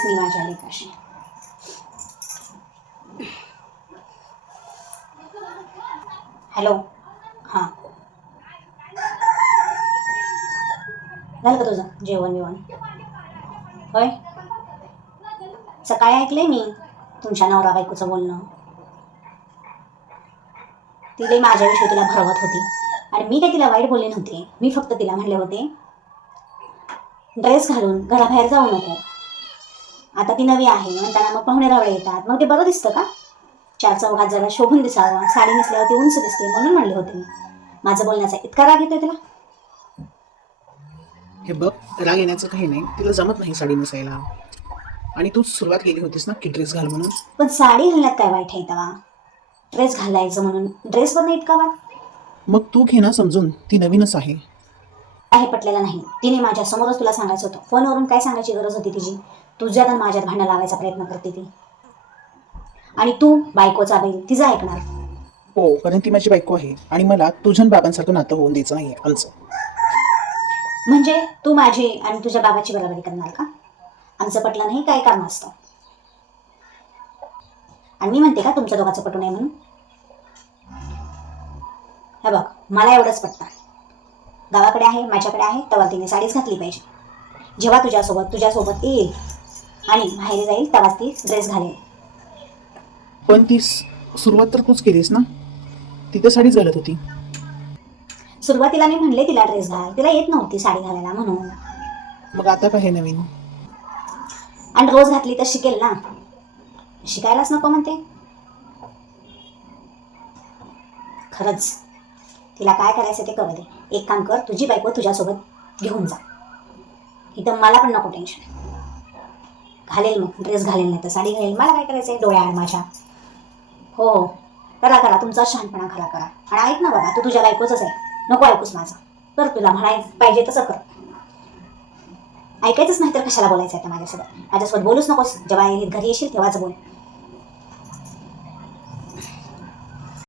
बोलतेच मी माझ्या लेकाशी. हॅलो. हां, झालं का तुझं जेवण बिवण? होय, सकाळी ऐकलंय मी तुमच्या नवरा बायकोचं बोलणं. ती लई माझ्याविषयी तुला भरवत होती आणि मी काही तिला वाईट बोलले नव्हते. मी फक्त तिला म्हणले होते ड्रेस घालून घराबाहेर जाऊ नको. आता ती नवी आहे म्हणताना मग पाहुणे रावळे येतात, मग ते बरं दिसतं का? चार चौघात जरा शोभून दिसावं, साडी नेसल्यावर ती उंच दिसते म्हणून म्हणले होते मी. माझं बोलण्याचा इतका राग येतोय तुला? हे बघ, राग येण्याचं काही नाही, तिला जमत नाही साडी नेसायला. आणि तू सुरुवात केली होतीस ना की ड्रेस घाल म्हणून. पण साडी घालण्यात काय वाईट आहे तेव्हा? ड्रेस घालायचं म्हणून ड्रेसवर नाही इतका वाद? मग तू घे ना समजून, ती नवीनच आहे. काही पटलेलं नाही. तिने माझ्या समोरच तुला सांगायचं होतं. फोनवरून काय सांगायची गरज होती तिची? तुझ्यात आणि माझ्यात भांडण लावायचा प्रयत्न करते ती. आणि तू बायकोचा बैल तिचं ऐकणार? हो, कारण ती माझी बायको आहे आणि मला तुझ्या आणि बाबांसारखं नातं होऊन द्यायचं नाही आमचं. म्हणजे तू माझी आणि तुझ्या बाबाची बरोबरी करणार का? आमचं पटलं नाही काय कारण असतं? आणि मी म्हणते का तुमच्या दोघांचं पटू नये म्हणून? हे बघ, मला एवढंच पटतं. गावाकडे आहे, माझ्याकडे आहे, तेव्हा तिने साडीच घातली पाहिजे. जेव्हा तुझ्यासोबत येईल आणि बाहेर जाईल तेव्हाच ती ड्रेस घालेल. पण ती सुरुवात तर तूच केलीस ना, ती तर साडीच घालत होती. सुरुवातीला मी म्हणले तिला ड्रेस घाल, तिला येत नव्हती साडी घालायला म्हणून. मग आता काय आहे नवीन? आणि रोज घातली तर शिकेल ना. शिकायलाच नको म्हणते. खरंच तिला काय करायचं ते करू दे. एक काम कर, तुझी बायको तुझ्यासोबत घेऊन जा. इथं मला पण नको टेन्शन. घालेल मग ड्रेस घालेल, नाही तर साडी घालेल. मला काय करायचंय डोळ्याआड माझ्या? हो, करा तुमचा शहाणपणा करा. आणि ऐक ना बघा, तू तुझ्या बायकोचंच आहे, नको ऐकूस माझं. कर तुला म्हणायचं पाहिजे तसं कर. ऐकायचंच नाही तर कशाला बोलायचं आहे माझ्यासोबत? माझ्यासोबत बोलूच नकोस. जेव्हा घरी येशील तेव्हाच बोल.